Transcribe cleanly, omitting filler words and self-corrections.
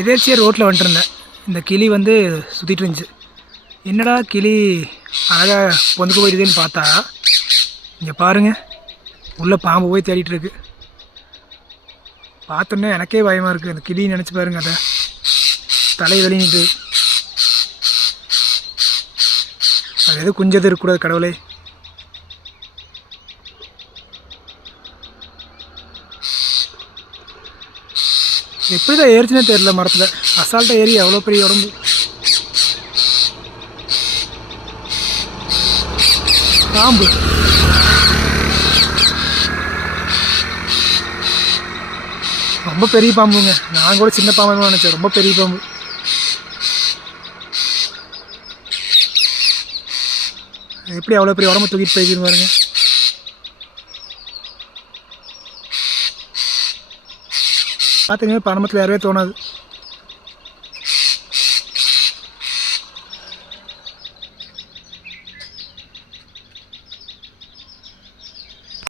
எதேர்ச்சியாக ரோட்டில் வந்துட்டுருந்தேன். இந்த கிளி வந்து சுற்றிட்டு இருந்துச்சு. என்னடா கிளி அழகாக பொந்துக்கு போயிடுதுன்னு பார்த்தா, இங்கே பாருங்கள், உள்ளே பாம்பு போய் தேடிட்டுருக்கு. பார்த்தோன்னே எனக்கே பயமாக இருக்குது. அந்த கிளி நினச்சி பாருங்க, அதை தலை வெளியிட்டு அது எது குஞ்சது இருக்கக்கூடாது கடவுளே. எப்படி தான் ஏறிச்சுனே தெரியல. மரத்தில் அசால்ட்டாக ஏறி எவ்வளோ பெரிய உடம்பு. பாம்பு ரொம்ப பெரிய பாம்புங்க. நான் கூட சின்ன பாம்பு நினச்சேன், ரொம்ப பெரிய பாம்பு. எப்படி அவ்வளோ பெரிய உடம்பு தூக்கிட்டு போய்க்கிட்டு பாருங்க. பார்த்துங்க, பணமத்தில் யாரவே தோணாது.